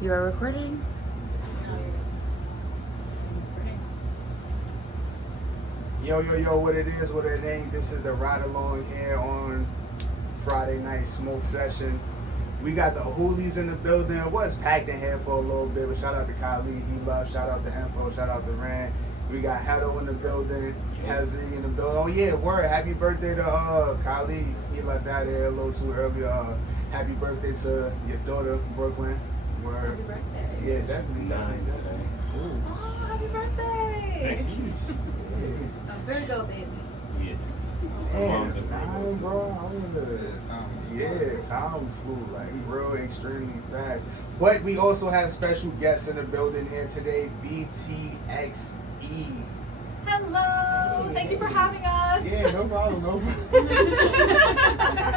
You are recording? Yo, what it is, what it ain't. This is the Ride Along here on Friday night smoke session. We got the Hoolies in the building. It was packed in here for a little bit, but shout out to Khalid, he love. Shout out to Info, shout out to Rand. We got Hedo in the building, Hezzy in the building. Oh yeah, word. Happy birthday to Khalid. He left out here a little too early. Happy birthday to your daughter, Brooklyn. Word. Happy birthday. Yeah, definitely. 9 today. Ooh. Oh, happy birthday. Thank you. A Virgo baby. Yeah. Damn, Mom's a time, Virgo, bro. Time flew like real extremely fast. But we also have special guests in the building here today, BTXE. Hello. Thank you for having us. Yeah, no problem.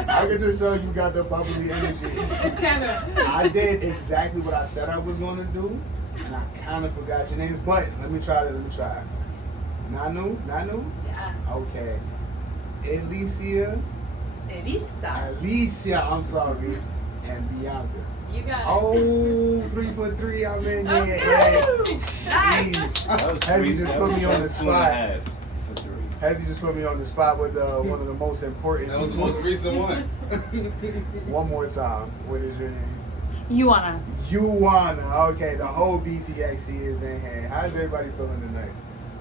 I can just tell you got the bubbly energy. It's Canada. I did exactly what I said I was going to do, and I kind of forgot your names, but let me try. Nanu? Yeah. Okay. Elisa, I'm sorry, and Bianca. You got it. Oh, 3 for 3, I'm in That was here. good. Nice. Hezzy just put me on the spot. For 3. Hezzy just put me on the spot with one of the most important. That was the most recent one. One more time. What is your name? Yuana. Yuana. Okay, the whole BTXE is in here. How's everybody feeling tonight?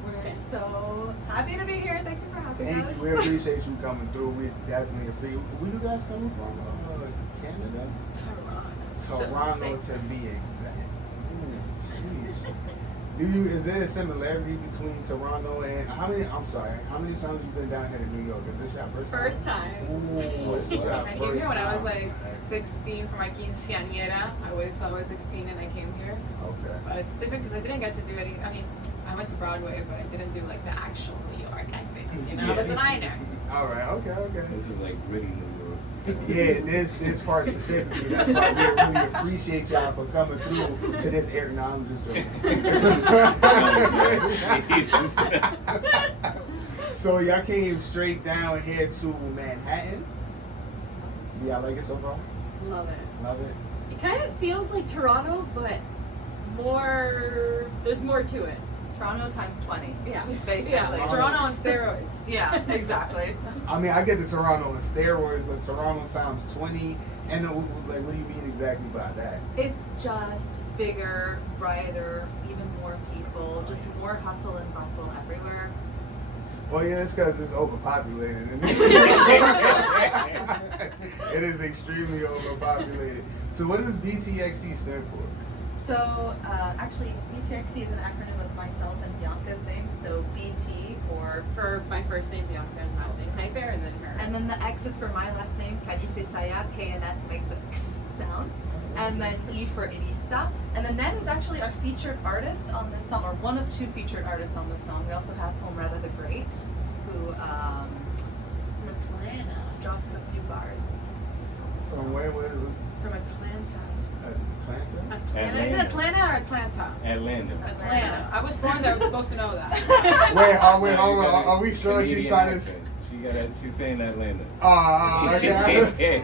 We're so happy to be here. Thank you for having Thank us. you. We appreciate you coming through. We definitely appreciate. Where you guys coming from? Canada? Toronto to be exact. Is there a similarity between Toronto and how many times you been down here to New York? Is this your first time? Ooh, this is your I first came here when I was time. like 16 for my quinceañera. I waited till I was 16 and I came here. Okay. But it's different because I didn't get to do any. I mean, I went to Broadway, but I didn't do like the actual New York. I think you know, I was a minor. All right. Okay. This is like gritty New York. Yeah, this part specifically. That's why we really appreciate y'all for coming through to this area. No, I'm just joking. So y'all came straight down here to Manhattan. Yeah, I like it so far. Love it. Love it. It kind of feels like Toronto, but there's more to it. Toronto times 20. Yeah. Basically. Yeah, Toronto on steroids. Yeah, exactly. I mean, I get the Toronto on steroids, but Toronto times 20. And like, what do you mean exactly by that? It's just bigger, brighter, even more people, just more hustle and bustle everywhere. Well, yeah, it's because it's overpopulated. It is extremely overpopulated. So what does BTXE stand for? So, actually, BTXE is an acronym of myself and Bianca's name. So, BT For my first name, Bianca, and last name, Kaifer, and then her. and then the X is for my last name, Kanifisaya, KNS makes a X sound. And then E for Elisa. And then Nen is actually our featured artist on this song, or one of 2 featured artists on this song. We also have Omreda the Great, who From Atlanta. drops a few bars. From where was it? From Atlanta. Atlanta? Atlanta. Is it Atlanta or Atlanta? Atlanta. Atlanta. I was born there. I was supposed to know that. Wait, Yeah, are we sure she's Canadian trying to? accent. She's saying Atlanta. Okay.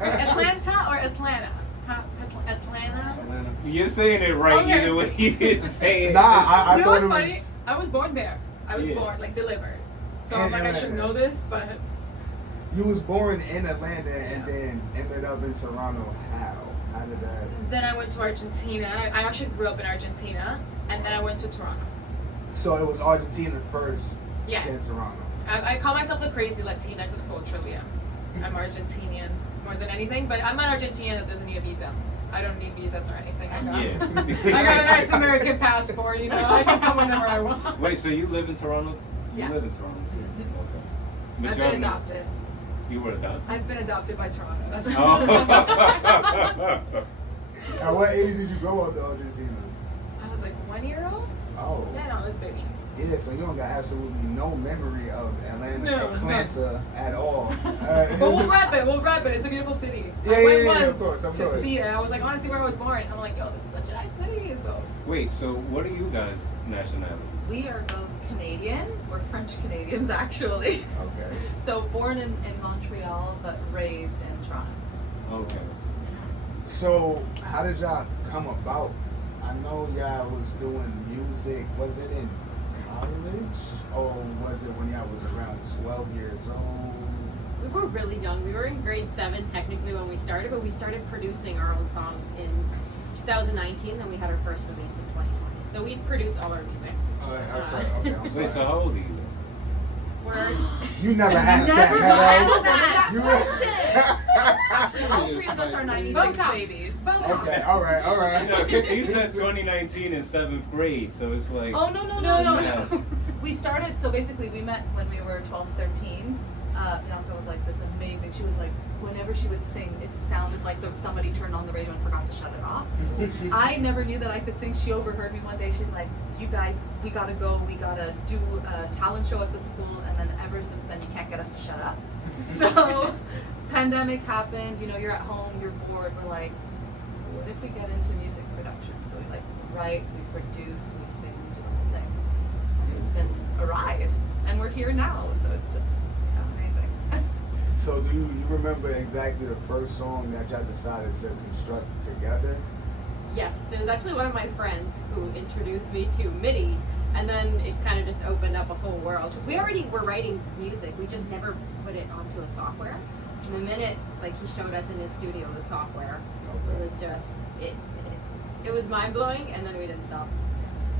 Atlanta or Atlanta? Huh? Atlanta? Atlanta. You're saying it right Okay. either way you're saying it. Nah, I You know thought what's it was. funny? I was born there. I was Yeah. born, like, delivered. So I'm In like, I should Atlanta. know this, but You was born in Atlanta and Yeah. then ended up in Toronto. How? How did that? then I went to Argentina. I actually grew up in Argentina, and then I went to Toronto. So it was Argentina first, Yeah. then Toronto. I call myself the crazy Latina because culturally I'm Argentinian more than anything, but I'm an Argentinian that doesn't need a visa. I don't need visas or anything. I got a nice American passport, you know. I can come whenever I want. Wait, so you live in Toronto? Yeah. You live in Toronto too? Okay. But I've you're been not- adopted. You were adopted? I've been adopted by Toronto. That's Oh. At what age did you go out to Argentina? I was like 1 year old. Oh. Yeah, no, I was baby. Yeah, so you don't got absolutely no memory of Atlanta, No, Atlanta at all. But we'll rep it. We'll rep it. It's a beautiful city. Yeah, I went yeah, once of course. to see it. I was like, I want to see where I was born. I'm like, yo, this is such a nice city. So Wait, so what are you guys' nationalities? We are both Canadian. We're French Canadians, actually. Okay. So born in Montreal, but raised in Toronto. Okay. So, how did y'all come about? I know y'all was doing music. Was it in college, or was it when y'all was around 12 years old? We were really young. We were in grade 7 technically when we started, but we started producing our own songs in 2019. Then we had our first release in 2020. So we produced all our music. I'm sorry. Okay, I'm sorry. Wait, so how old are you? We're You never asked Never that, asked Heather. that. Actually, all three of us are 96 Botox. babies. Okay, all right. You know, because she said 2019 in 7th grade, so it's like. Oh, no. Yeah. We started, so basically we met when we were 12, 13. Bianca was like this amazing, she was like, whenever she would sing, it sounded like somebody turned on the radio and forgot to shut it off. I never knew that I could sing. She overheard me one day, she's like, you guys, we gotta go, we gotta do a talent show at the school, and then ever since then you can't get us to shut up. So, pandemic happened, you know, you're at home, you're bored, we're like, what if we get into music production? So we write, we produce, we sing, we do the whole thing. And it's been a ride, and we're here now, so it's just amazing. So do you remember exactly the first song that y'all decided to construct together? Yes, it was actually one of my friends who introduced me to MIDI, and then it kind of just opened up a whole world. Because we already were writing music, we just never put it onto a software. And the minute he showed us in his studio the software, it was just it was mind blowing, and then we didn't stop.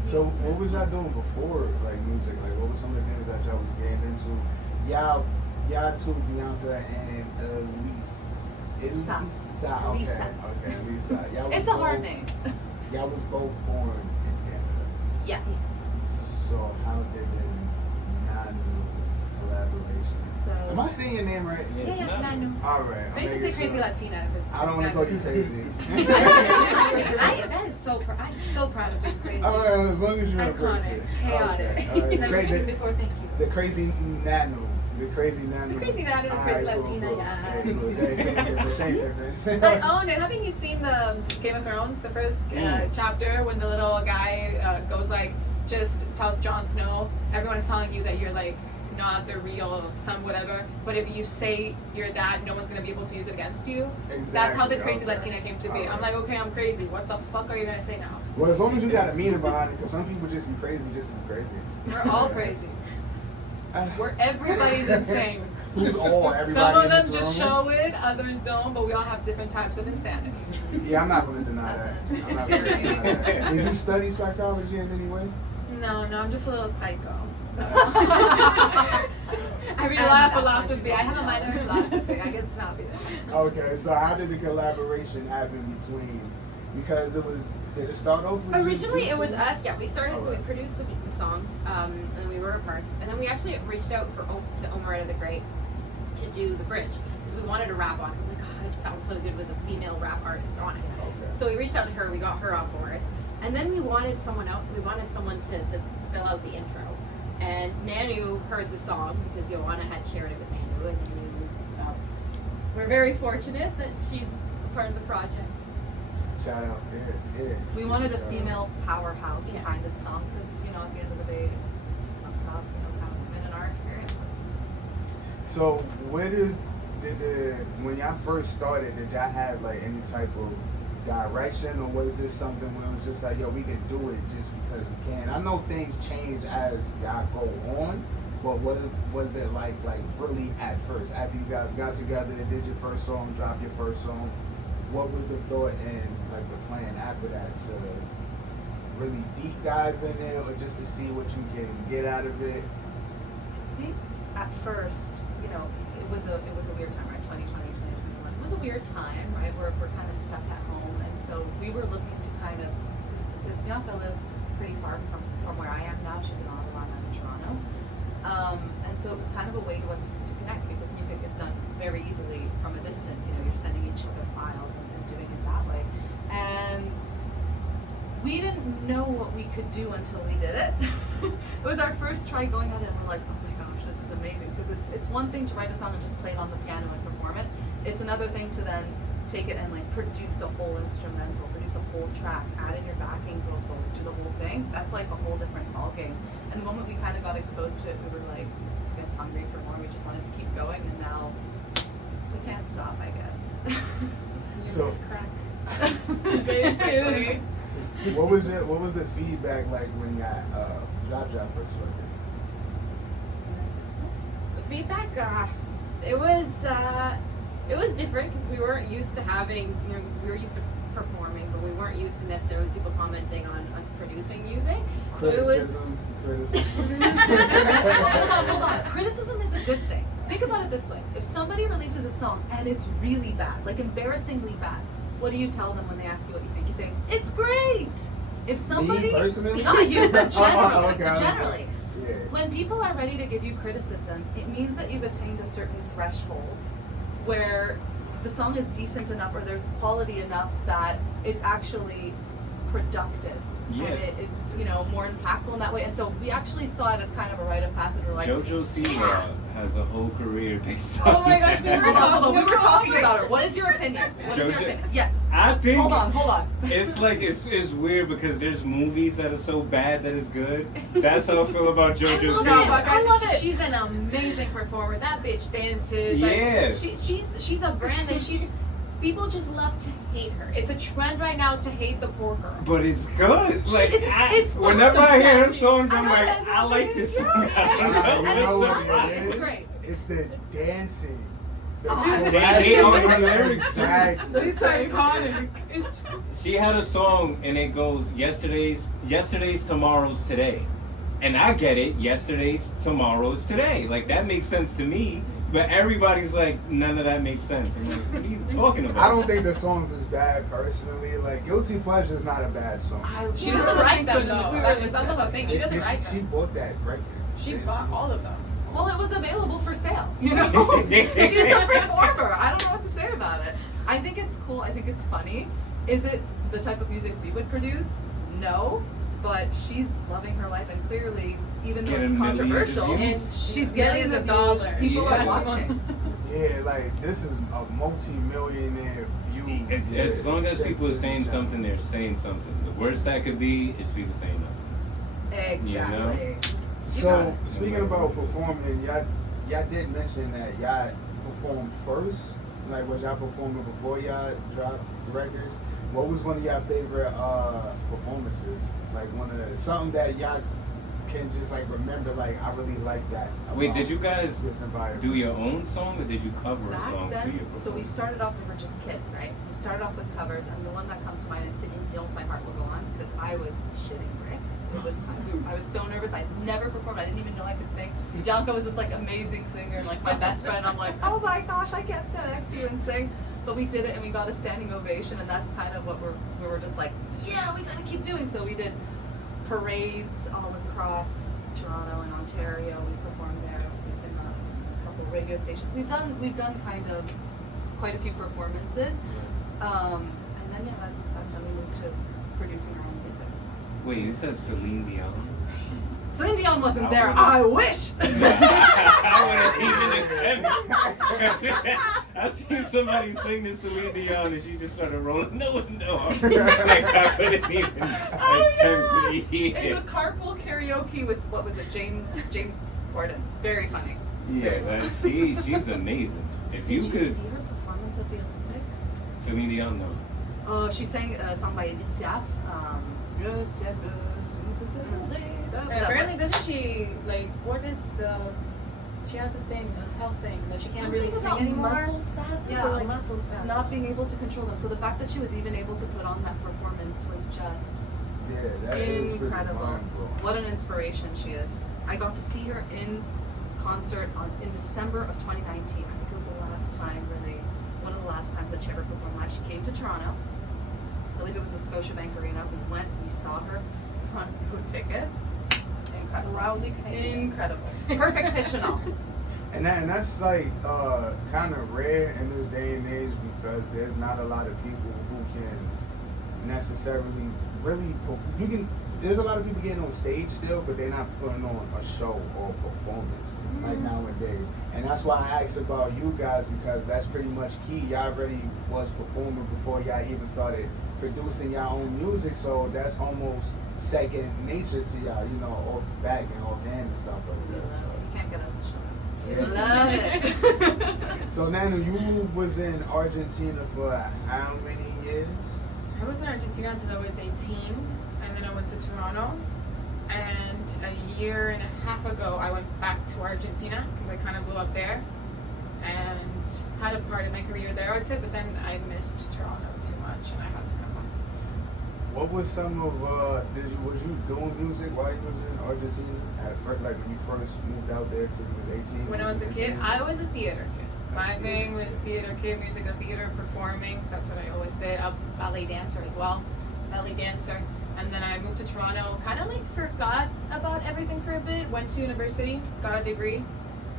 So what was y'all doing before music? Like what were some of the things that y'all was getting into? Y'all two, Bianca and Elisa. Okay, Elisa. It's a hard name. Y'all was both born in Canada. Yes. So how did the Nanu collaboration? So Am I saying your name right? Yeah, it's Yeah, not- I know. All right. I'm Maybe making say crazy sure. Latina. But I don't want to go too crazy. That is so I'm so proud of being crazy. As long as you embrace Iconic, it. chaotic. Okay, all right. Never seen before, thank you. The crazy Nanu. The crazy Nanu. The crazy Nanu, the crazy Latina, yeah. Cool. Same difference. I own it. Haven't you seen the Game of Thrones, the first chapter, when the little guy goes just tells Jon Snow, everyone is telling you that you're not the real son, whatever, but if you say you're that, no one's gonna be able to use it against you. Exactly. That's how the crazy Okay. Latina came to be. All I'm right. like, okay, I'm crazy. What the fuck are you gonna say now? Well, as long as you got a meaning behind it, because some people just be crazy just to be crazy. We're all crazy. We're everybody's insane. Who's all? Everybody Some of in them this just room? show it, others don't, but we all have different types of insanity. Yeah, I'm not going to deny that. That's I'm not going to deny that. Did you study psychology in any way? No, I'm just a little psycho. I I read a lot of philosophy. I have a minor in philosophy. I get snobby. Okay, so how did the collaboration happen between? Because did it start over? Originally, it was us. Yeah, we started. So we Alright. produced the song, and we wrote our parts, and then we actually reached out to Omar the Great to do the bridge because we wanted a rap on it. We're like, God, it sounds so good with a female rap artist on it. Okay. So we reached out to her. We got her on board, and then we wanted someone else. We wanted someone to fill out the intro, and Nanu heard the song because Joanna had shared it with Nanu, and Nanu. We're very fortunate that she's a part of the project. Shout out there. We wanted a female powerhouse Yeah. kind of song because, at the end of the day, it's something about, kind of women and our experiences. So where when y'all first started, did y'all have any type of direction, or was this something where it was just like, yo, we can do it just because we can? I know things change as y'all go on, but was it like really at first, after you guys got together and did your first song, dropped your first song, what was the thought and the plan after that, to really deep dive in it, or just to see what you can get out of it? I think at first, it was a weird time, right? 2020, 2021. It was a weird time, right? We're kind of stuck at home, and so we were looking to kind of, because Bianca lives pretty far from where I am now. She's in Ottawa, and I'm in Toronto, and so it was kind of a way to us to connect because music is done very easily from a distance. You're sending each other files and doing it that way, and we didn't know what we could do until we did it. It was our first try going at it, and we're like, oh my gosh, this is amazing. Because it's one thing to write a song and just play it on the piano and perform it. It's another thing to then take it and produce a whole instrumental, produce a whole track, add in your backing vocals, do the whole thing. That's a whole different ballgame. And the moment we kind of got exposed to it, we were I guess hungry for more. We just wanted to keep going, and now we can't stop, I guess. So- Crack. Basically. What was the feedback like when you dropped your first record? The feedback, it was different because we weren't used to having, we were used to performing, but we weren't used to necessarily people commenting on us producing music. Criticism. Hold on. Criticism is a good thing. Think about it this way. If somebody releases a song and it's really bad, like embarrassingly bad, what do you tell them when they ask you what you think? You say, it's great! If somebody... Me, personally? Not you, but generally. Oh, okay. Generally. Yeah. When people are ready to give you criticism, it means that you've attained a certain threshold where the song is decent enough or there's quality enough that it's actually productive. Yeah. And it's, more impactful in that way. And so we actually saw it as kind of a rite of passage. We're like, JoJo Siwa has a whole career based Oh on my gosh, that. hold on. We were talking about her. What is your opinion? Yes. I think Hold on. it's like it's weird because there's movies that are so bad that it's good. That's how I feel about JoJo I love No, Siwa. but I love guys, it. she's an amazing performer. That bitch dances. Yeah. Like, she's a brand that people just love to hate her. It's a trend right now to hate the poor girl. But it's good. Like It's whenever awesome. I hear her songs, I'm I like, love it. I like this song. Yes. I don't know. And You know it's what not- it it's is? great. It's the dancing. They hate on her lyrics too. Exactly. It's iconic. She had a song and it goes, yesterday's tomorrow's today. And I get it, yesterday's tomorrow's today. Like that makes sense to me. But everybody's like, none of that makes sense. I'm like, what are you talking about? I don't think the songs is bad personally. Like Guilty Pleasure is not a bad song. She we doesn't were write listening to them it in the- though. we were That's listening the to whole thing. She doesn't write She them. bought that record. She bought all of them. Well, it was available for sale. She's a performer. I don't know what to say about it. I think it's cool. I think it's funny. Is it the type of music we would produce? No. But she's loving her life, and clearly, even though it's Getting millions of controversial, views. she's getting Millions the of views. dollars. People Yeah. are watching. Yeah, like this is a multi-millionaire views. As long as people are saying something, they're saying something. The worst that could be is people saying nothing. Exactly. So speaking about performing, y'all did mention that y'all performed first. Like was y'all performing before y'all dropped records? What was one of y'all favorite performances? Like something that y'all can just like remember, like I really like that. Wait, about did you guys this environment. do your own song or did you cover a Back song for then, your so we performance? started off, we were just kids, right? We started off with covers, and the one that comes to mind is Celine Dion's My Heart Will Go On, because I was shitting bricks. I was so nervous. I'd never performed. I didn't even know I could sing. Bianca was this like amazing singer, and like my best friend. I'm like, oh my gosh, I can't stand next to you and sing. But we did it, and we got a standing ovation, and that's kind of what we were just like, yeah, we gotta keep doing. So we did parades all across Toronto and Ontario. We performed there. We've been on a couple radio stations. We've done kind of quite a few performances. And then that's when we moved to producing our own music. Wait, you said Celine Dion? Celine Dion wasn't I there. wouldn't- I wish. I wouldn't even attempt. I seen somebody sing to Celine Dion and she just started rolling the window off. Like I wouldn't even attempt to hear. In the carpool karaoke with what was it, James Gordon. Very funny. Yeah, but she's amazing. If you Did could, you see her performance at the Olympics? Celine Dion, no. Oh, she sang a song by Edith Piaf. Je sais que je suis And apparently, doesn't she like what is the? She has a thing, a health thing that she can't really sing anymore. Muscle spasms, Yeah, or like muscle spasms. not being able to control them. So the fact that she was even able to put on that performance was just Yeah, that is pretty incredible. mind-blowing. What an inspiration she is. I got to see her in concert in December of 2019. I think it was the last time, really, one of the last times that she ever performed live. She came to Toronto. I believe it was the Scotiabank Arena. We went, we saw her, front row tickets. Incredible. Wildly Incredible. Perfect pitch and all. And that's like kind of rare in this day and age because there's not a lot of people who can necessarily really. There's a lot of people getting on stage still, but they're not putting on a show or a performance like nowadays. And that's why I asked about you guys because that's pretty much key. Y'all already was performing before y'all even started producing y'all own music, so that's almost second nature to y'all, you know, off back and off hand and stuff like that. So. You can't get us to shut up. Yeah. Love it. So Nanu, you was in Argentina for how many years? I was in Argentina until I was 18, and then I went to Toronto. And a year and a half ago, I went back to Argentina because I kind of blew up there and had a part of my career there, I would say. But then I missed Toronto too much, and I had to come back. What was some of was you doing music while you was in Argentina? At first, like when you first moved out there till you was 18? When I was a kid, I was a theater kid. My thing was theater kid, musical theater, performing. That's what I always did. I'm a ballet dancer as well, ballet dancer. And then I moved to Toronto, kind of like forgot about everything for a bit, went to university, got a degree.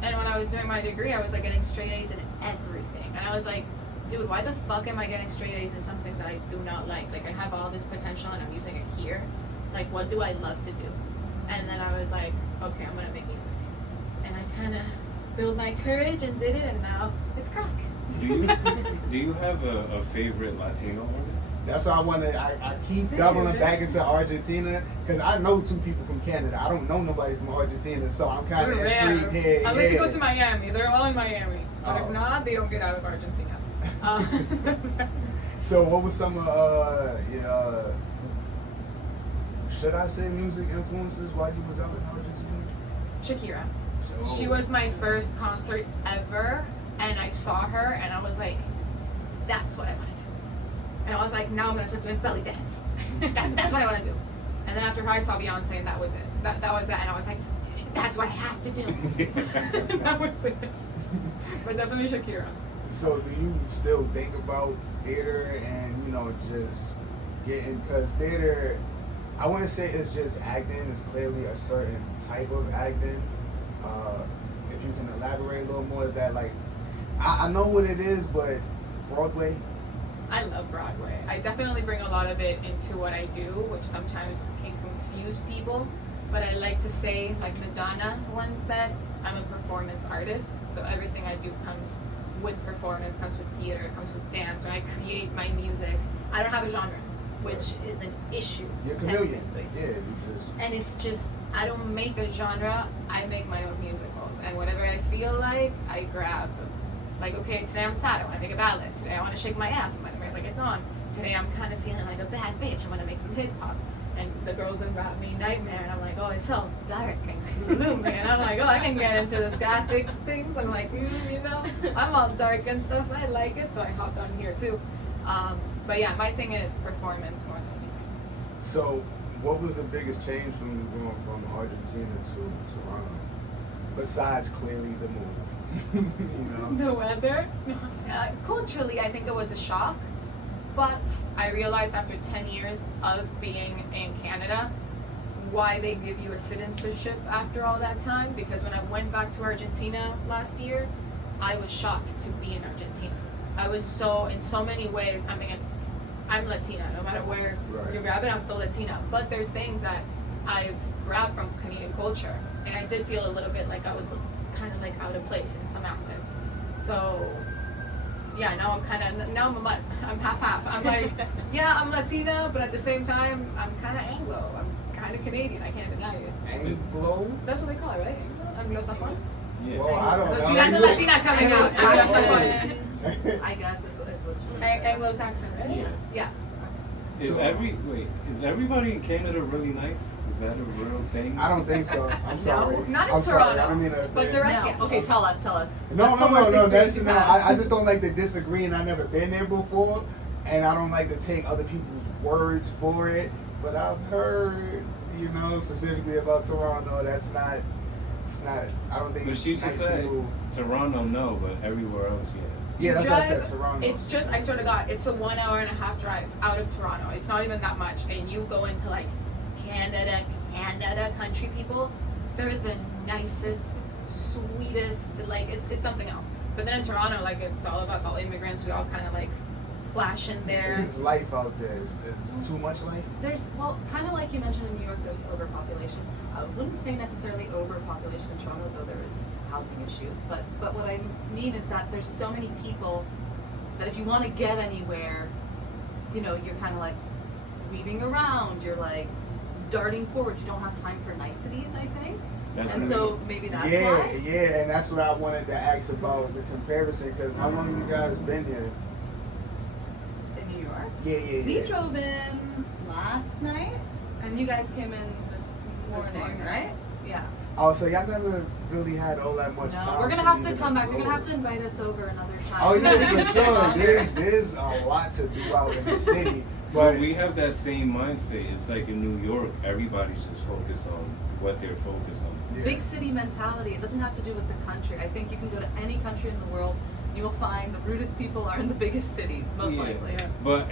And when I was doing my degree, I was like getting straight A's in everything. And I was like, dude, why the fuck am I getting straight A's in something that I do not like? Like, I have all this potential and I'm using it here. Like, what do I love to do? And then I was like, okay, I'm gonna make music. And I kind of built my courage and did it, and now it's crack. Do you have a favorite Latino artist? That's why I wanted. I keep doubling back into Argentina because I know 2 people from Canada. I don't know nobody from Argentina, so I'm kind of intrigued. Yeah, Unless you go to Miami, they're all in Miami. But if Oh. not, they don't get out of Argentina. So what was some should I say music influences while you was out in Argentina? Shakira. So, She was my first concert ever, and I saw her, and I was like, that's what I want to do. And I was like, now I'm gonna start doing belly dance. That's what I want to do. And then after her, I saw Beyonce, and that was it. That was it. And I was like, that's what I have to do. That was it. But definitely Shakira. So do you still think about theater and just getting, because theater, I wouldn't say it's just acting. It's clearly a certain type of acting. If you can elaborate a little more, is that like I know what it is, but Broadway. I love Broadway. I definitely bring a lot of it into what I do, which sometimes can confuse people. But I like to say, like Madonna once said, I'm a performance artist. So everything I do comes with performance, comes with theater, comes with dance. When I create my music, I don't have a genre, which is an issue. You're a chameleon. technically. Yeah, you just. And it's just, I don't make a genre, I make my own musicals. And whatever I feel like, I grab. Like, okay, today I'm sad, I want to make a ballad. Today I want to shake my ass, I'm going to make like a dawn. Today I'm kind of feeling like a bad bitch, I'm going to make some hip hop. And the girls in rap me Nightmare, and I'm like, oh, it's all dark and gloomy. And I'm like, oh, I can get into this gothic things. I'm like, I'm all dark and stuff, I like it, so I hopped on here too. But yeah, my thing is performance more than anything. So, what was the biggest change from you going from Argentina to Toronto? Besides clearly the move. The weather? Culturally, I think it was a shock. But I realized after 10 years of being in Canada, why they give you a citizenship after all that time. Because when I went back to Argentina last year, I was shocked to be in Argentina. I was so, in so many ways, I mean, I'm Latina, no matter where you grab it, I'm so Latina. But there's things that I've grabbed from Canadian culture. And I did feel a little bit like I was kind of like out of place in some aspects. So yeah, now I'm a mutt. I'm half. I'm like, yeah, I'm Latina, but at the same time, I'm kind of Anglo. I'm kind of Canadian. I can't deny it. Anglo? That's what they call it, right? Anglo-Saxon? Yeah. Well, I don't know. See, that's a Latina coming out. Anglo-Saxon. I guess is what you mean. Anglo-Saxon, right? Yeah. Yeah. Is everybody in Canada really nice? Is that a real thing? I don't think so. I'm sorry. Not in I'm sorry. Toronto, I don't mean to but offend. the rest, No. yes. Okay, tell us. No. What's the worst That's experience you've had? I just don't like to disagree, and I've never been there before, and I don't like to take other people's words for it. But I've heard, specifically about Toronto. It's not. I don't think. But she nice just said people. Toronto, no, but everywhere else, yeah. Yeah, that's what I said. Drive, Toronto. It's just, I swear to God, it's a 1 hour and a half drive out of Toronto. It's not even that much. And you go into like Canada country people, they're the nicest, sweetest, like it's something else. But then in Toronto, like it's all of us, all immigrants, we all kind of like flash in there. It's life out there. It's too much life. There's, kind of like you mentioned in New York, there's overpopulation. I wouldn't say necessarily overpopulation in Toronto, though there is housing issues. But what I mean is that there's so many people that if you want to get anywhere, you're kind of like weaving around. You're like darting forward. You don't have time for niceties, I think. And so maybe that's why. Yeah, and that's what I wanted to ask about the comparison. Because how long have you guys been here? In New York? Yeah. We drove in last night, and you guys came in this morning, right? Yeah. Oh, so y'all never really had all that much time. No, we're gonna have to even come back. You're gonna have explore. to invite us over another time. Oh yeah, for sure. Longer. There's a lot to do out in the city, But but we have that same mindset. It's like in New York, everybody's just focused on what they're focused on. It's Yeah. big city mentality. It doesn't have to do with the country. I think you can go to any country in the world, you will find the rudest people are in the biggest cities, most Yeah. likely. Yeah. But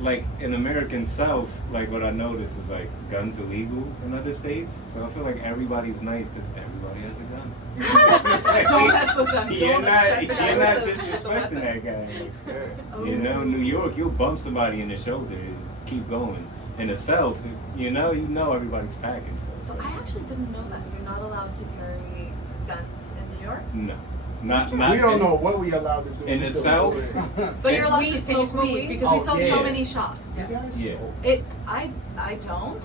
like in American South, like what I noticed is like guns illegal in other states. So I feel like everybody's nice because everybody has a gun. Don't mess with them. You're Don't not, upset the guy you're with not the disrespecting weapon. that guy. yeah. Oh. You know, New York, you'll bump somebody in the shoulder and keep going. In the South, you know everybody's packing. So I actually didn't know that you're not allowed to carry guns in New York. No, not we don't in- know what we allowed to do. In We the still South? do it. But you're allowed weed. to Can you smoke smoke weed weed? because we Oh, sell yeah. so many shops. You guys Yeah. smoke? It's I don't.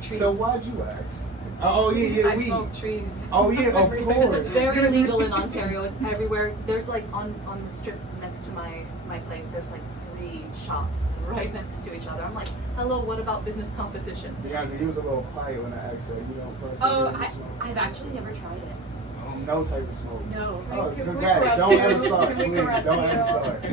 Trees. So why'd you ask? Oh yeah, I we. smoke trees. Oh yeah, of Everything. Because course. it's very illegal in Ontario. It's everywhere. There's like on the strip next to my place. There's like 3 shops right next to each other. I'm like, hello, what about business competition? Bianca, you was a little quiet when I asked that. You don't personally Oh, really smoke. I've actually never tried it. No type of smoke. No. Oh, Can we congrats. corrupt Don't you? ever start, Can we please. corrupt Don't you? ever start.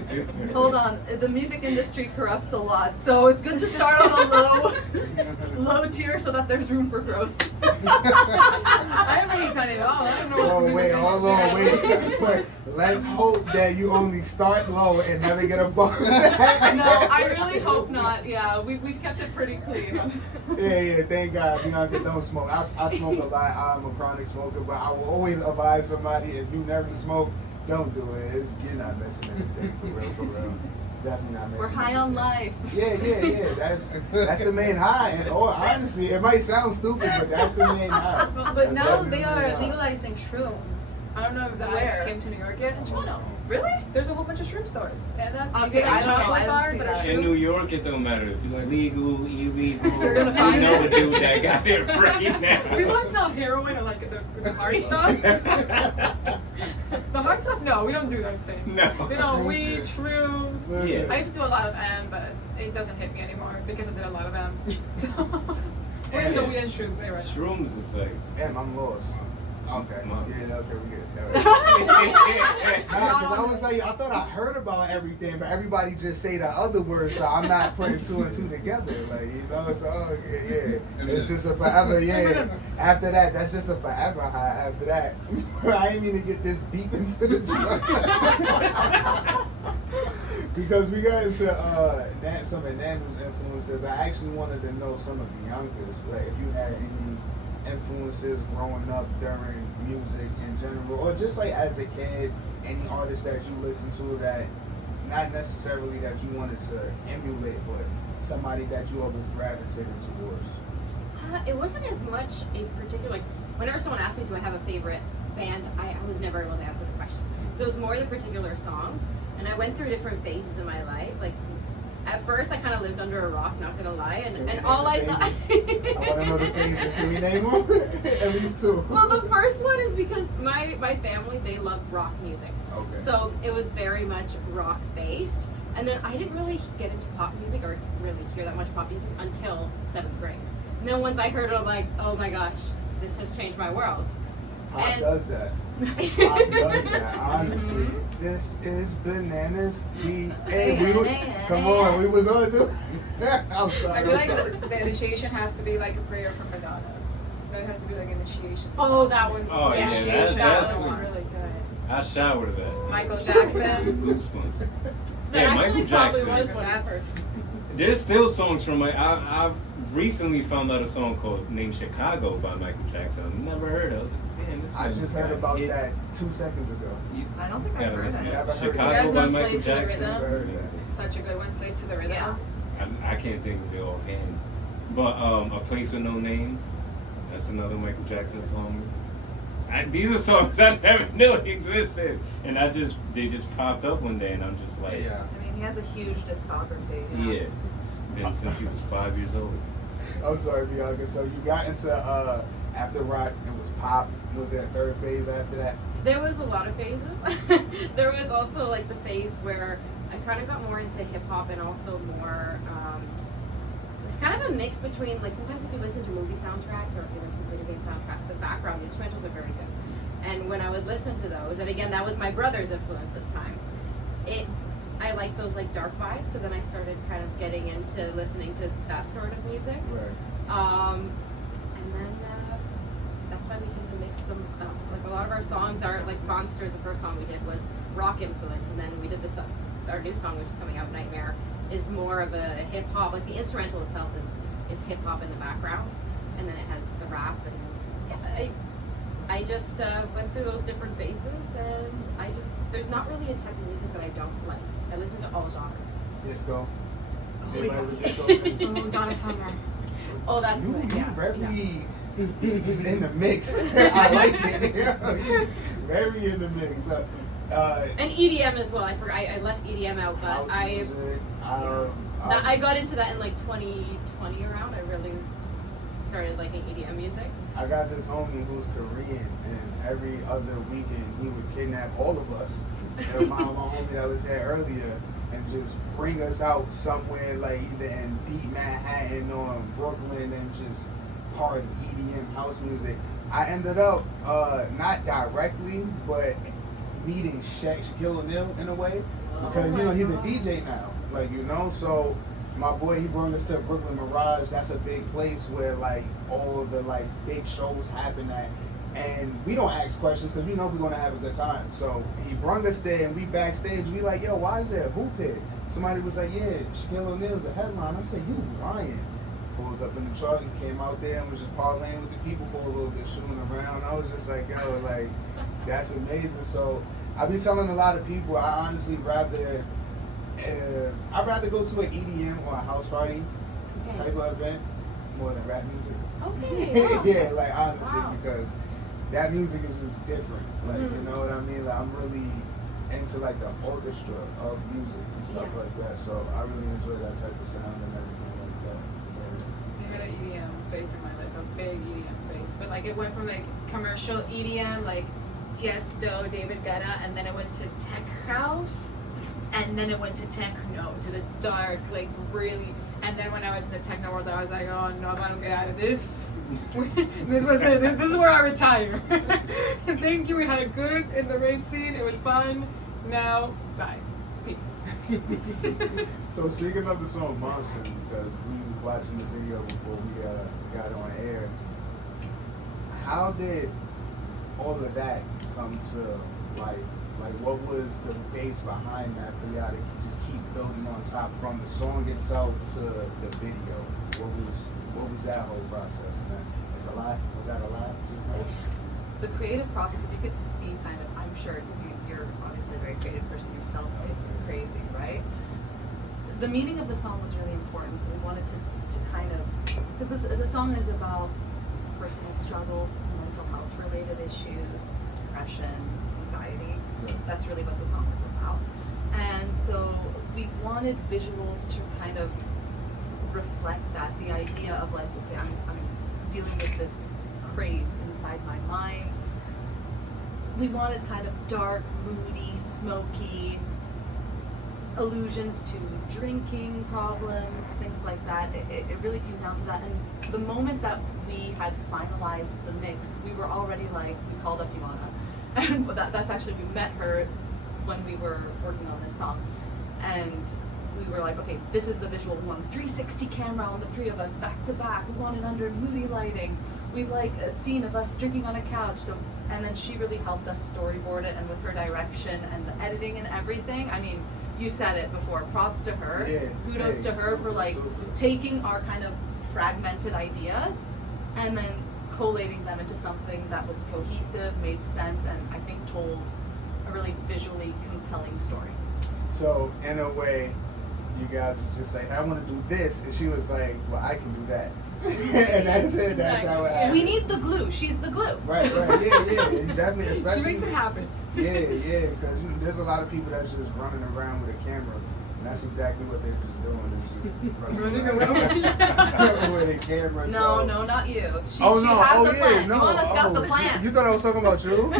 Hold on, the music industry corrupts a lot, so it's good to start on a low tier so that there's room for growth. I haven't really done it all. I don't know. Oh what wait, hold on, wait. Let's hope that you only start low and never get a bump. No, I really hope not. Yeah, we've kept it pretty clean. Yeah, thank God. Bianca don't smoke. I smoke a lot. I'm a chronic smoker, but I will always advise somebody, if you never smoke, don't do it. You're not missing anything, for real. Definitely not missing We're high on life. Yeah. That's the main high. And honestly, it might sound stupid, but that's the main high. But That's now definitely they the are main high. legalizing shrooms. I don't know if that Where? came to New York yet. In Toronto. Really? There's a whole bunch of shroom stores. And that's Okay, like I don't know. I chocolate didn't bars see that are that. In New shrooms. York, it don't matter if you're legal, illegal. You're gonna You find know it. the dude that got it right now. We want sell heroin and like the hard stuff. The hard stuff, no, we don't do those things. No. You know, weed, shrooms. Listen, I used to do a lot of them, but it doesn't hit me anymore because I did a lot of them. So we're in the Yeah. weed and shrooms anyway. Shrooms is like. Damn, I'm lost. Okay. Mom. Yeah, okay, we good. Nah, cause I was like, I thought I heard about everything, but everybody just say the other words, so I'm not putting 2 and 2 together. Like, you know, so yeah. It's just a forever, yeah. After that, that's just a forever high. After that, I ain't mean to get this deep into the drug. Because we got into some of Nanu's influences. I actually wanted to know some of Bianca's, like if you had any influences growing up during music in general, or just like as a kid, any artists that you listened to that not necessarily that you wanted to emulate, but somebody that you always gravitated towards. It wasn't as much a particular, like, whenever someone asked me, do I have a favorite band, I was never able to answer the question. So it was more the particular songs, and I went through different phases in my life. Like, at first, I kind of lived under a rock, not gonna lie, and all I thought. I want to know the phases. Can we name them? At least 2. Well, the first one is because my family, they loved rock music. Okay. So it was very much rock based. And then I didn't really get into pop music or really hear that much pop music until 7th grade. And then once I heard it, I'm like, oh my gosh, this has changed my world. Pop And- does that. Pop does that. Honestly, this is bananas. We come on. We was on do. I'm I sorry. feel I'm like sorry. the initiation has to be like a prayer from Madonna. That has to be like initiation. Oh, that one's Oh, yeah, Initiation, that's- that one's really good. I showered that. Michael Jackson. Goosebumps. That Yeah, actually Michael probably Jackson. was when I first. There's still songs from I've recently found out a song called named Chicago by Michael Jackson. I've never heard of. Man, this I man's just heard got about hits. that 2 seconds ago. I don't think I've Gotta heard listen to it. Never that. heard of it. You guys Chicago know by Slave Michael to the Jackson. Rhythm? Heard that. It's such a good one, Slave to the Rhythm. Yeah. I can't think of it offhand. But A Place with No Name, that's another Michael Jackson song. These are songs I never knew existed, and they just popped up one day, and I'm just like, Yeah. I mean, he has a huge discography. yeah, it's been since he was 5 years old. I'm sorry, Bianca. So you got into after rock, it was pop. Was there a third phase after that? There was a lot of phases. There was also like the phase where I kind of got more into hip hop and also more. It's kind of a mix between, like, sometimes if you listen to movie soundtracks or if you listen to video game soundtracks, the background, the instrumentals are very good. And when I would listen to those, and again, that was my brother's influence this time. I like those like dark vibes, so then I started kind of getting into listening to that sort of music. Right. And then that's why we tend to mix them up. Like a lot of our songs are like Monsters. The first song we did was rock influence, and then we did this. Our new song, which is coming out, Nightmare, is more of a hip hop. Like the instrumental itself is hip hop in the background, and then it has the rap. And yeah, I just went through those different phases, and there's not really a type of music that I don't like. I listen to all genres. Disco. Oh, Everybody's a yeah. disco fan. Oh, Donna Summer. Oh, that's You good. Yeah. very in the mix. I like it. Very in the mix. And EDM as well. I forgot. I left EDM out, but House music. I got into that in like 2020 around. I really started liking EDM music. I got this homie who's Korean, and every other weekend he would kidnap all of us, and my homie that was here earlier, and just bring us out somewhere like either in deep Manhattan or in Brooklyn and just party EDM house music. I ended up not directly, but meeting Shaquille O'Neal in a way, because he's a DJ now, so my boy, he brought us to Brooklyn Mirage. That's a big place where like all of the like big shows happen at, and we don't ask questions because we know we're gonna have a good time. So he brought us there, and we backstage. We like, yo, why is there a hoop here? Somebody was like, yeah, Shaquille O'Neal's a headline. I said, you lying? Pulls up in the truck and came out there and was just parlaying with the people for a little bit, shooting around. I was just like, yo, like that's amazing. So I've been telling a lot of people, I honestly I'd rather go to an EDM or a house party type of event more than rap music. Okay. Yeah, like honestly, Wow. because that music is just different. Like, you know what I mean? Like, I'm really into like the orchestra of music and stuff like that. So I really enjoy that type of sound and everything like that. I had an EDM phase in my life, a big EDM phase. But like it went from like commercial EDM, like Tiesto, David Guetta, and then it went to tech house, and then it went to techno, to the dark, like really. And then when I was in the techno world, I was like, oh no, if I don't get out of this, this is where I retire. Thank you. We had a good in the rave scene. It was fun. Now, bye, peace. So speaking of the song Monster, because we was watching the video before we got on air, how did all of that come to life? Like, what was the base behind that for y'all to just keep building on top from the song itself to the video? What was that whole process? And it's a lot. Was that a lot? Just like It's the creative process. If you could see, kind of, I'm sure, because you're obviously a very creative person yourself. It's crazy, right? The meaning of the song was really important, so we wanted to kind of, because the song is about personal struggles, mental health related issues, depression, anxiety. That's really what the song is about. And so we wanted visuals to kind of reflect that, the idea of like, okay, I'm dealing with this craze inside my mind. We wanted kind of dark, moody, smoky allusions to drinking problems, things like that. It really came down to that. And the moment that we had finalized the mix, we were already like, we called up Ivana. And that's actually, we met her when we were working on this song. And we were like, okay, this is the visual. We want a 360 camera on the three of us back to back. We want it under moody lighting. We like a scene of us drinking on a couch. So, and then she really helped us storyboard it, and with her direction and the editing and everything. I mean, you said it before, props to her. Yeah. Kudos to her for like taking our kind of fragmented ideas and then collating them into something that was cohesive, made sense, and I think told a really visually compelling story. So in a way, you guys was just like, I want to do this, and she was like, well, I can do that. And that's it. That's how it happened. We need the glue. She's the glue. Right. Yeah. You definitely, especially. She makes it happen. Yeah. Because there's a lot of people that's just running around with a camera, and that's exactly what they're just doing. Is just running around with a camera. No, not you. She no. has a plan. No. You want us got the plan. You thought I was talking about you?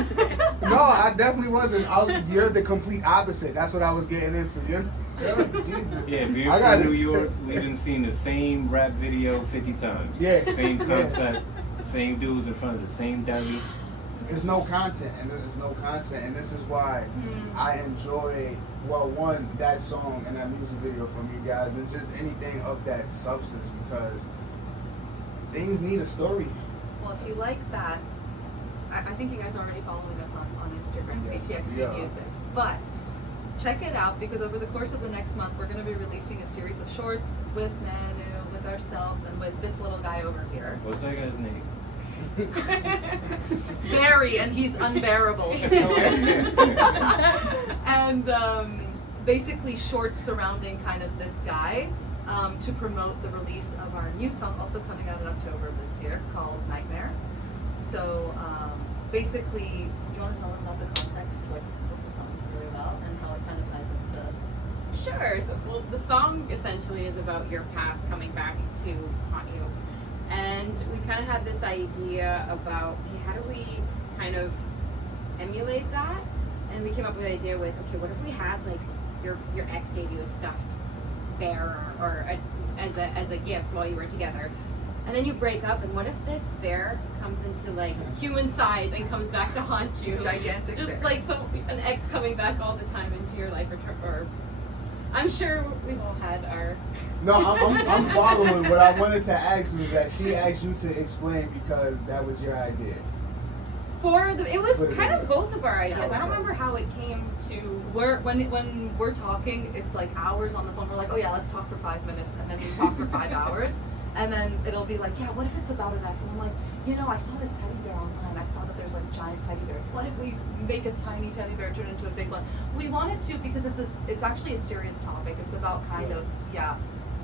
No, I definitely wasn't. You're the complete opposite. That's what I was getting into. Jesus. Yeah, being I from gotta- New York, we done seen the same rap video 50 times. Yeah. Same Yeah. concept, same dudes in front of the same deli. There's no content, and this is why I enjoy, well, one, that song and that music video from you guys, and just anything of that substance, because things need a story. Well, if you like that, I think you guys are already following us on Instagram, Yes, BTXE we are. Music. But check it out, because over the course of the next month, we're going to be releasing a series of shorts with Manu, with ourselves, and with this little guy over here. What's that guy's name? Barry, and he's unbearable. And basically shorts surrounding kind of this guy to promote the release of our new song, also coming out in October this year, called Nightmare. So basically, do you want to tell them about the context, what the song is really about, and how it kind of ties into... Sure. So, well, the song essentially is about your past coming back to haunt you. And we kind of had this idea about, okay, how do we kind of emulate that? And we came up with the idea with, okay, what if we had, like, your ex gave you a stuffed bear as a gift while you were together, and then you break up, and what if this bear comes into, like, human size and comes back to haunt you? Gigantic Just bear. like an ex coming back all the time into your life, or I'm sure we've all had our... No, I'm following. What I wanted to ask was that she asked you to explain because that was your idea. It was Put it kind in of there. both of our ideas. Yeah, I don't okay. remember how it came to. When we're talking, it's like hours on the phone. We're like, oh yeah, let's talk for 5 minutes, and then we talk for 5 hours, and then it'll be like, yeah, what if it's about an ex? And I'm like, I saw this teddy bear online. I saw that there's like giant teddy bears. What if we make a tiny teddy bear turn into a big one? We wanted to because it's actually a serious topic. It's about kind of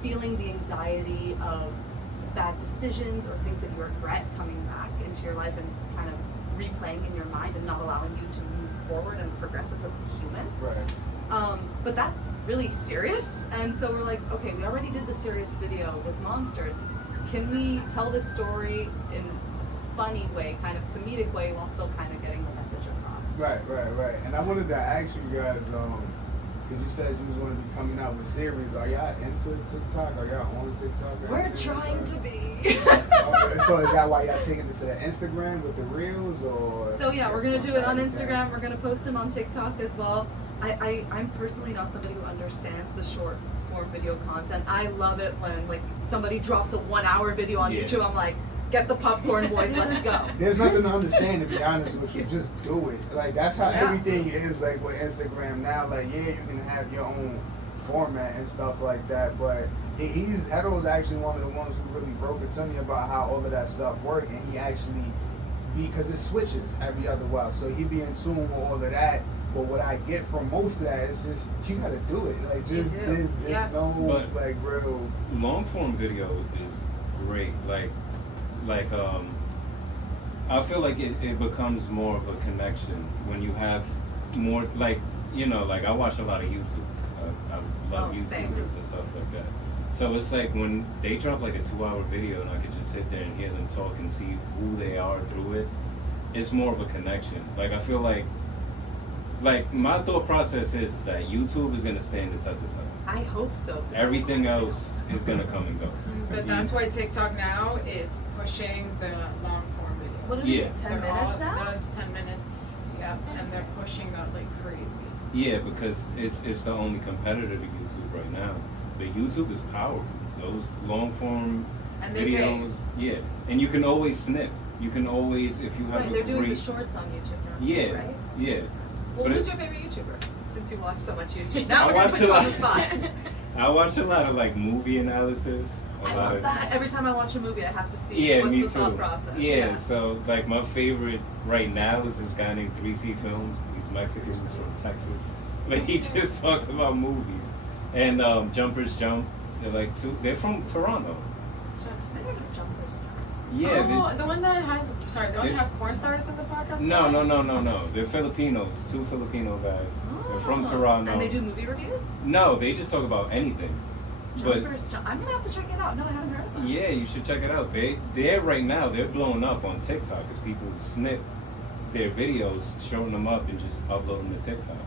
feeling the anxiety of bad decisions or things that you regret coming back into your life and kind of replaying in your mind and not allowing you to move forward and progress as a human. Right. But that's really serious, and so we're like, okay, we already did the serious video with monsters. Can we tell this story in a funny way, kind of comedic way, while still kind of getting the message across? Right. And I wanted to ask you guys, because you said you was going to be coming out with series. Are y'all into TikTok? Are y'all on TikTok? or We're anything? trying to be. Okay, so is that why y'all taking this to the Instagram with the reels, or? So yeah, we're gonna do it on Instagram. We're gonna post them on TikTok as well. I'm personally not somebody who understands the short form video content. I love it when like somebody drops a 1 hour video on Yeah. YouTube. I'm like, get the popcorn, boys, let's go. There's nothing to understand, to be honest with you. Just do it. Like, that's how Yeah. everything is, like, with Instagram now. Like, yeah, you can have your own format and stuff like that, but Hedo's actually one of the ones who really broke it to me about how all of that stuff worked, and he actually, because it switches every other while, so he be in tune with all of that. But what I get from most of that is just, you gotta do it. Like, just, You do. there's Yes. no, But- like, real... Long form video is great. I feel like it becomes more of a connection when you have more, like I watch a lot of YouTube. I love YouTubers same. and stuff like that. So it's like when they drop like a 2 hour video and I can just sit there and hear them talk and see who they are through it, it's more of a connection. Like I feel like my thought process is that YouTube is gonna stand the test of time. I hope so. 'cause Everything else is gonna come and go. But that's why TikTok now is pushing the long form video. What is Yeah. it, 10 minutes now? No, it's 10 minutes. Yeah, and they're pushing that like crazy. Yeah, because it's the only competitor to YouTube right now. But YouTube is powerful. Those long form And they pay. videos, yeah, and you can always snip. You can always, if you have Right, a they're doing the great, shorts on YouTube now too, yeah, right? yeah. Well, But who's it- your favorite YouTuber? Since you watch so much YouTube. Now I we're gonna watch put a you on lot. the spot. I watch a lot of like movie analysis. I love that. Every time I watch a movie, I have to see Yeah, what's me the too. thought process. Yeah, so like my favorite right now is this guy named 3C Films. He's Mexican, he's from Texas, but he just talks about movies. And Jumpers Jump. They're from Toronto. I never know Jumpers. Yeah. The one that has porn stars in the podcast? No. They're Filipinos, 2 Filipino guys. They're from Toronto. And they do movie reviews? No, they just talk about anything. But Jumpers. I'm gonna have to check it out. No, I haven't heard of them. yeah, you should check it out. They're right now, they're blowing up on TikTok because people snip their videos, showing them up and just upload them to TikTok.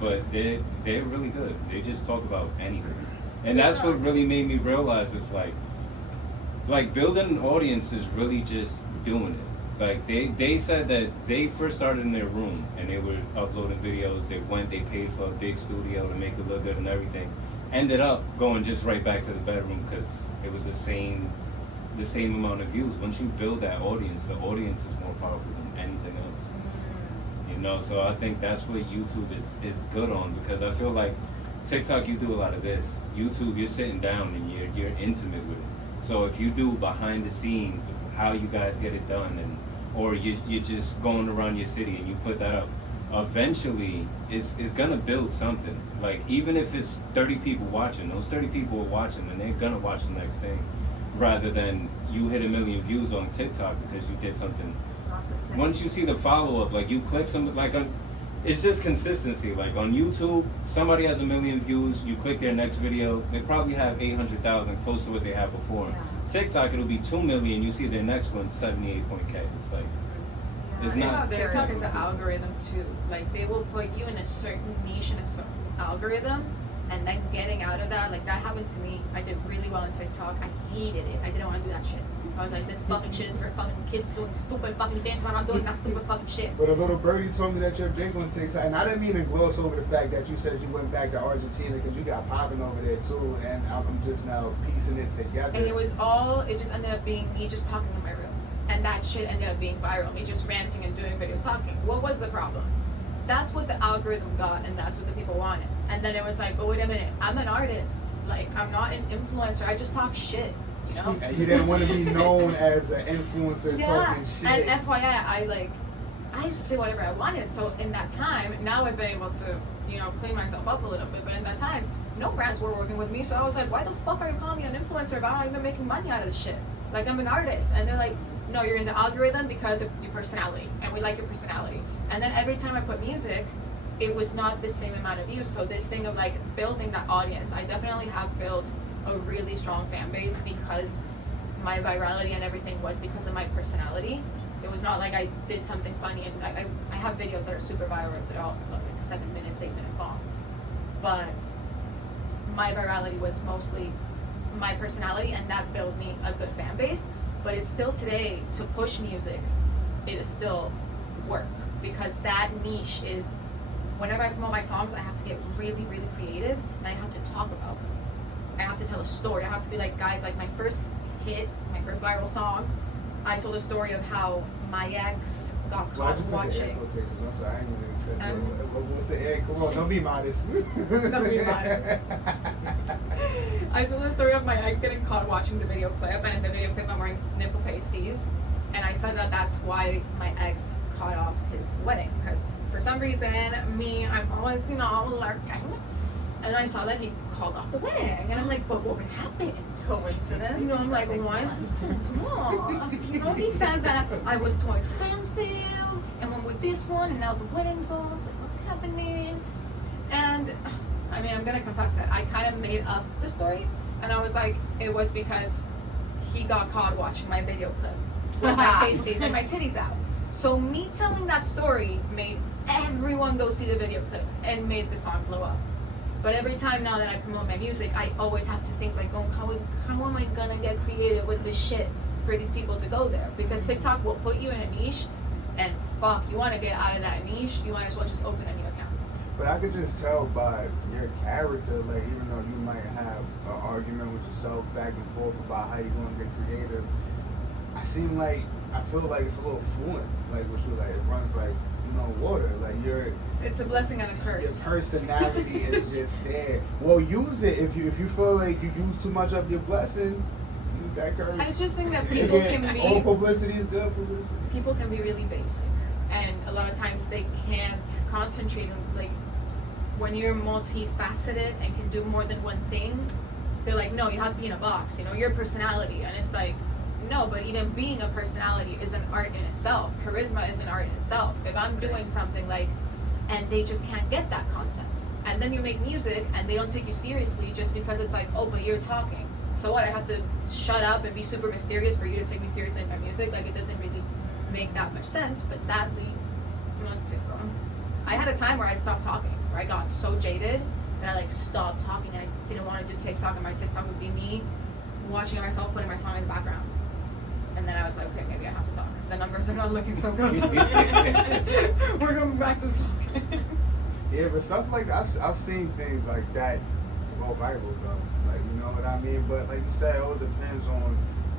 but they're really good. They just talk about anything, and that's what really made me realize it's like building an audience is really just doing it. Like they said that they first started in their room and they were uploading videos. They paid for a big studio to make it look good and everything. Ended up going just right back to the bedroom because it was the same amount of views. Once you build that audience, the audience is more powerful than anything else. You know, so I think that's what YouTube is good on, because I feel like TikTok, you do a lot of this. YouTube, you're sitting down and you're intimate with it. So if you do behind the scenes of how you guys get it done, or you're just going around your city and you put that up, eventually it's gonna build something. Like, even if it's 30 people watching, those 30 people are watching and they're gonna watch the next thing, rather than you hit 1 million views on TikTok because you did something. It's not the same. Once you see the follow-up, like you click some, like it's just consistency. Like on YouTube, somebody has 1 million views, you click their next video, they probably have 800,000, close to what they had before. Yeah. TikTok, it'll be 2 million, you see their next one, 78.k. It's like, it's Yeah, not. very TikTok is an consistent. algorithm too. Like, they will put you in a certain niche in a certain algorithm, and then getting out of that, like that happened to me. I did really well on TikTok. I hated it. I didn't want to do that shit. I was like, this fucking shit is for fucking kids doing stupid fucking things when I'm doing that stupid fucking shit. But a little birdie told me that you're big on TikTok, and I didn't mean to gloss over the fact that you said you went back to Argentina because you got popping over there too, and I'm just now piecing it together. And it just ended up being me just talking in my room. And that shit ended up being viral. Me just ranting and doing videos talking. What was the problem? That's what the algorithm got, and that's what the people wanted. And then it was like, but wait a minute, I'm an artist. Like, I'm not an influencer. I just talk shit, you know? And you didn't want to be known as an influencer talking shit. And FYI, I used to say whatever I wanted. So in that time, now I've been able to, you know, clean myself up a little bit. But in that time, no brands were working with me. So I was like, why the fuck are you calling me an influencer if I'm not even making money out of this shit? Like, I'm an artist. And they're like, no, you're in the algorithm because of your personality, and we like your personality. And then every time I put music, it was not the same amount of views. So this thing of like building that audience, I definitely have built a really strong fan base because my virality and everything was because of my personality. It was not like I did something funny, and I have videos that are super viral. They're all like 7 minutes, 8 minutes long. But my virality was mostly my personality, and that built me a good fan base. But it's still today, to push music, it is still work, because that niche is, whenever I promote my songs, I have to get really, really creative, and I have to talk about them. I have to tell a story. I have to be like, guys, like my first hit, my first viral song, I told a story of how my ex got caught watching. I'm sorry, I ain't gonna what's the egg? Come on, don't be modest. Don't be modest. I told the story of my ex getting caught watching the video clip, and in the video clip I'm wearing nipple pasties, and I said that that's why my ex cut off his wedding, because for some reason, I'm always, you know, lurking, and I saw that he called off the wedding, and I'm like, but what happened? Coincidence? You know, I'm like, why is this too long? You know, he said that I was too expensive, and went with this one, and now the wedding's off, like, what's happening? And, I mean, I'm gonna confess that I kind of made up the story, and I was like, it was because he got caught watching my video clip with my pasties and my titties out. So me telling that story made everyone go see the video clip and made the song blow up. But every time now that I promote my music, I always have to think like, oh, how am I gonna get creative with this shit for these people to go there? Because TikTok will put you in a niche, and fuck, you wanna get out of that niche, you might as well just open a new account. But I could just tell by your character, like, even though you might have an argument with yourself back and forth about how you're gonna get creative, I feel like it's a little fluent, like what you like, it runs like, you know, water, like It's a blessing and a curse. your personality is just there. Well, use it. If you feel like you use too much of your blessing, use that curse. I just think that people can all be publicity is good publicity. people can be really basic, and a lot of times they can't concentrate on, like, when you're multifaceted and can do more than one thing, they're like, no, you have to be in a box, you know, your personality. And it's like, no, but even being a personality is an art in itself. Charisma is an art in itself. If I'm doing something like, and they just can't get that concept, and then you make music and they don't take you seriously just because it's like, oh, but you're talking. So what, I have to shut up and be super mysterious for you to take me seriously in my music? Like, it doesn't really make that much sense. But sadly, I had a time where I stopped talking. where I got so jaded that I like stopped talking and I didn't want to do TikTok, and my TikTok would be me watching myself putting my song in the background. And then I was like, okay, maybe I have to talk. The numbers are not looking so good. We're going back to the talking. Yeah, but stuff like that, I've seen things like that go viral though. Like, you know what I mean? But like you said, it all depends on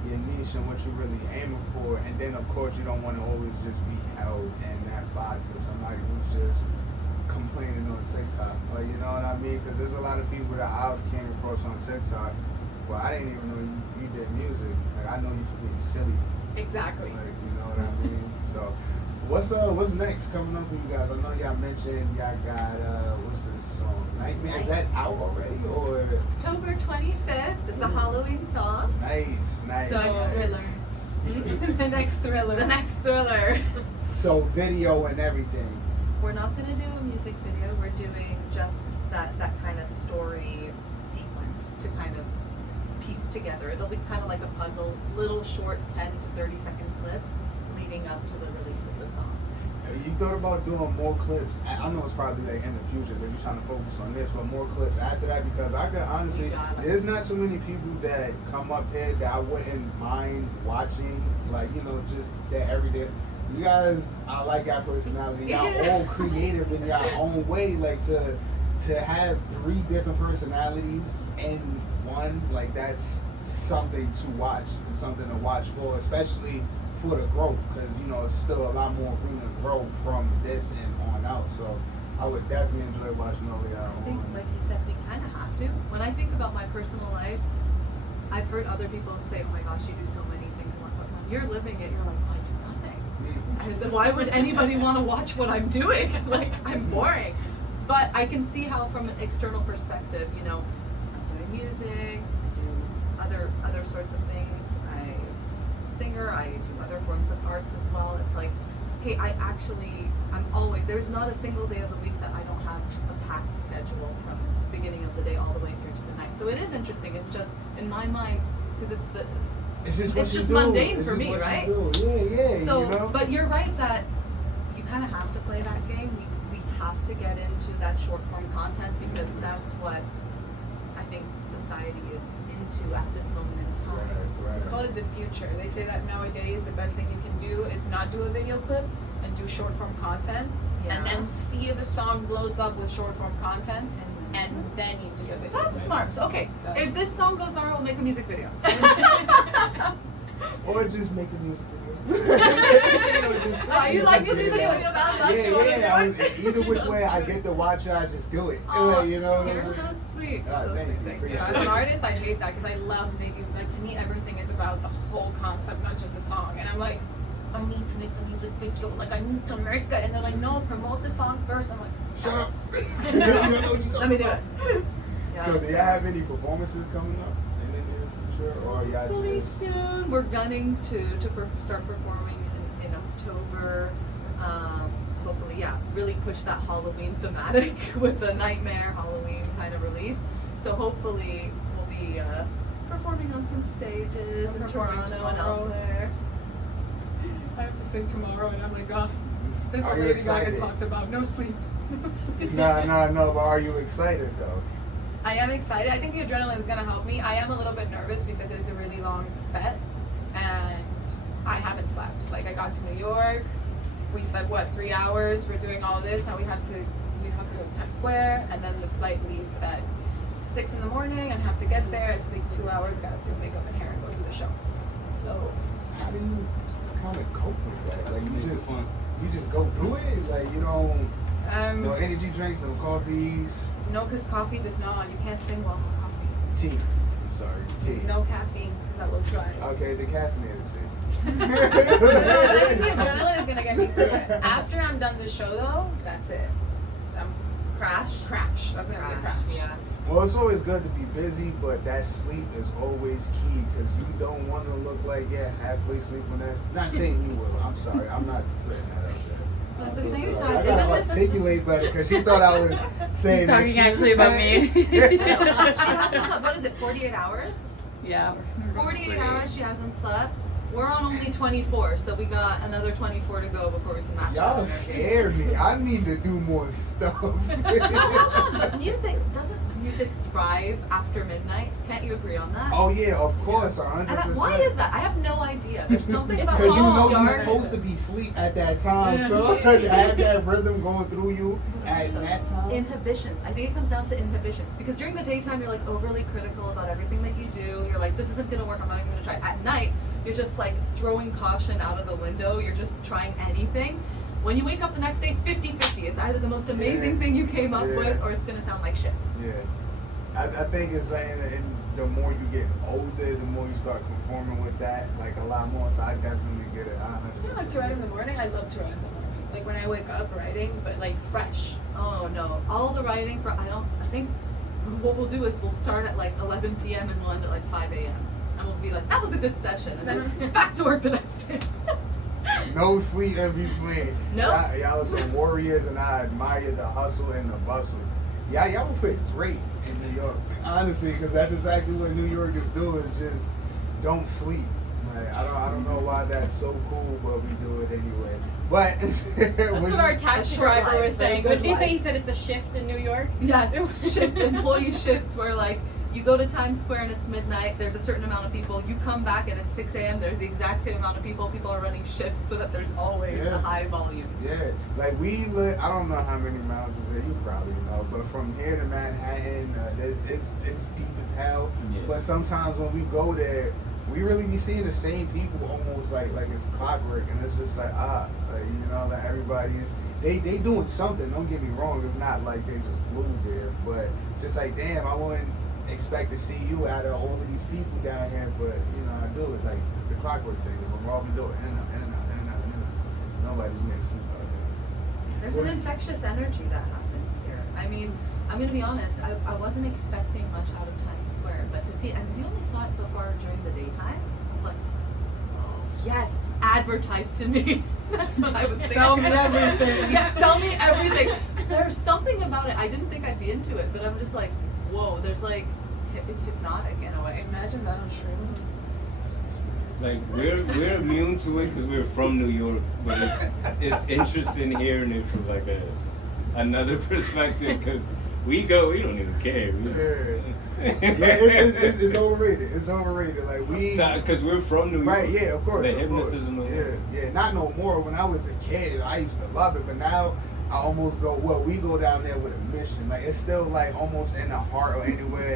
your niche and what you're really aiming for. And then of course you don't want to always just be held in that box of somebody who's just complaining on TikTok. Like, you know what I mean? Because there's a lot of people that I came across on TikTok. Well, I didn't even know you did music. Like, I know you for being silly. Exactly. Like, you know what I mean? So, what's next coming up for you guys? I know y'all mentioned y'all got what's this song? Nightmare. Is that out already or? October 25th. It's a Halloween song. Nice. So Next thriller. The next thriller. The next thriller. So video and everything. We're not gonna do a music video. We're doing just that kind of story sequence to kind of piece together. It'll be kind of like a puzzle, little short 10 to 30-second clips leading up to the release of the song. You thought about doing more clips? I know it's probably like in the future, but you're trying to focus on this, but more clips after that, because I could honestly, there's not too many people that come up here that I wouldn't mind watching, like, you know, just that everyday. You guys, I like your personality. Y'all all creative in your own way, like to have 3 different personalities in one, like that's something to watch and something to watch for, especially for the growth, because you know it's still a lot more room to grow from this and on out. So I would definitely enjoy watching all of y'all. I think, like you said, we kind of have to. When I think about my personal life, I've heard other people say, "Oh my gosh, you do so many things." But when you're living it, you're like, "Oh, I do nothing." And why would anybody want to watch what I'm doing? Like, I'm boring. But I can see how, from an external perspective, you know, I'm doing music, I do other sorts of things. I'm a singer, I do other forms of arts as well. It's like, okay, I'm always, there's not a single day of the week that I don't have a packed schedule from the beginning of the day all the way through to the night. So it is interesting. It's just, in my mind, because it's just mundane for me, right? Yeah. So, you know? but you're right that you kind of have to play that game. We have to get into that short form content because that's what I think society is into at this moment in time. Right. Call it the future. They say that nowadays the best thing you can do is not do a video clip and do short form content, and then see if a song blows up with short form content, and then you do a video. That's smart. So, okay, if this song goes viral, we'll make a music video. Or just make a music video. You like music videos? Either which way I get to watch it, I just do it. You know what I'm You're saying? so sweet. Thank you. As an artist, I hate that because I love making, like, to me everything is about the whole concept, not just the song. And I'm like, I need to make the music video, like I need to make it. And they're like, no, promote the song first. I'm like, Shut up. Let me do it. So do y'all have any performances coming up in the near future? Or y'all Hopefully just... soon. We're gunning to start performing in October. Hopefully, really push that Halloween thematic with the Nightmare Halloween kind of release. So hopefully we'll be performing on some stages in Toronto and elsewhere. I have to sing tomorrow, and I'm like, God, this is Are what you Lady excited? Gaga talked about. No sleep. No sleep. No, but are you excited though? I am excited. I think the adrenaline is going to help me. I am a little bit nervous because it is a really long set, and I haven't slept. Like, I got to New York, we slept 3 hours. We're doing all this. Now we have to go to Times Square, and then the flight leaves at 6 in the morning, and have to get there. I sleep 2 hours. Got to do makeup and hair and go to the show. So how do you kind of cope with that? Like you just go do it. Like you don't no energy drinks, no coffees. No, because coffee does not. You can't sing well with coffee. Tea. I'm sorry, tea. No caffeine. That will try. Okay, the caffeinated tea. No, I think the adrenaline is gonna get me through it. After I'm done this show, though, that's it. Crash. That's gonna be a crash. Yeah. Well, it's always good to be busy, but that sleep is always key because you don't want to look like halfway asleep when that's. Not saying you will. I'm sorry. I'm not putting that out there. But at the I'm so same sorry. time, I gotta isn't this articulate better because she thought I was saying. He's that talking she- actually about me. She hasn't slept. What is it? 48 hours? Yeah. 48 hours she hasn't slept. We're on only 24, so we got another 24 to go before we can match. Y'all scared me. I need to do more stuff. Doesn't music thrive after midnight? Can't you agree on that? Oh yeah, of course, 100%. And why is that? I have no idea. There's something about Because you know dark. you're supposed to be asleep at that time, so you have that rhythm going through you at that time. Inhibitions. I think it comes down to inhibitions. Because during the daytime, you're like overly critical about everything that you do. You're like, this isn't gonna work. I'm not even gonna try. At night, you're just like throwing caution out of the window. You're just trying anything. When you wake up the next day, 50-50. It's either the most amazing thing you came up with, or it's gonna sound like shit. Yeah. I think it's saying that the more you get older, the more you start conforming with that, like a lot more. So I definitely get it. I like to write in the morning. I love to write in the morning. Like when I wake up writing, but like fresh. Oh no, all the writing for I think what we'll do is we'll start at like 11 p.m. and we'll end at like 5 a.m. and we'll be like, that was a good session, and then back to work the next day. No sleep in between. No. Y'all are some warriors, and I admire the hustle and the bustle. Y'all will fit great in New York, honestly, because that's exactly what New York is doing. Just don't sleep. Like, I don't know why that's so cool, but we do it anyway. But That's what our taxi short driver life, was saying. a What good did he say? life. He said it's a shift in New York. Yeah, employee shifts where like you go to Times Square and it's midnight, there's a certain amount of people, you come back and it's 6 a.m., there's the exact same amount of people are running shifts so that there's always a high volume. Yeah, like we live, I don't know how many miles is it, you probably know, but from here to Manhattan, it's deep as hell. Yeah. But sometimes when we go there, we really be seeing the same people almost like it's clockwork, and it's just like, you know, like everybody's, they doing something, don't get me wrong, it's not like they just glued there, but it's just like, damn, I wouldn't expect to see you out of all of these people down here, but you know, I do it, like, it's the clockwork thing, we're all doing in and out, in and out, in and out, in and out. Nobody's gonna sleep out there. There's an infectious energy that happens here. I mean, I'm gonna be honest, I wasn't expecting much out of Times Square, but to see, and we only saw it so far during the daytime, I was like, oh, yes, advertise to me. That's what I was thinking. Sell me everything. Yes, sell me everything. There's something about it, I didn't think I'd be into it, but I'm just like, whoa, there's like, it's hypnotic in a way. Imagine that on shrooms. Like we're immune to it because we're from New York, but it's interesting hearing it from like another perspective because we don't even care. It's overrated. It's overrated. Like because we're from New York. Right? Yeah, of course. The of hypnotism. Course. Yeah. Not no more. When I was a kid, I used to love it, but now I almost go. Well, we go down there with a mission. Like it's still like almost in the heart or anywhere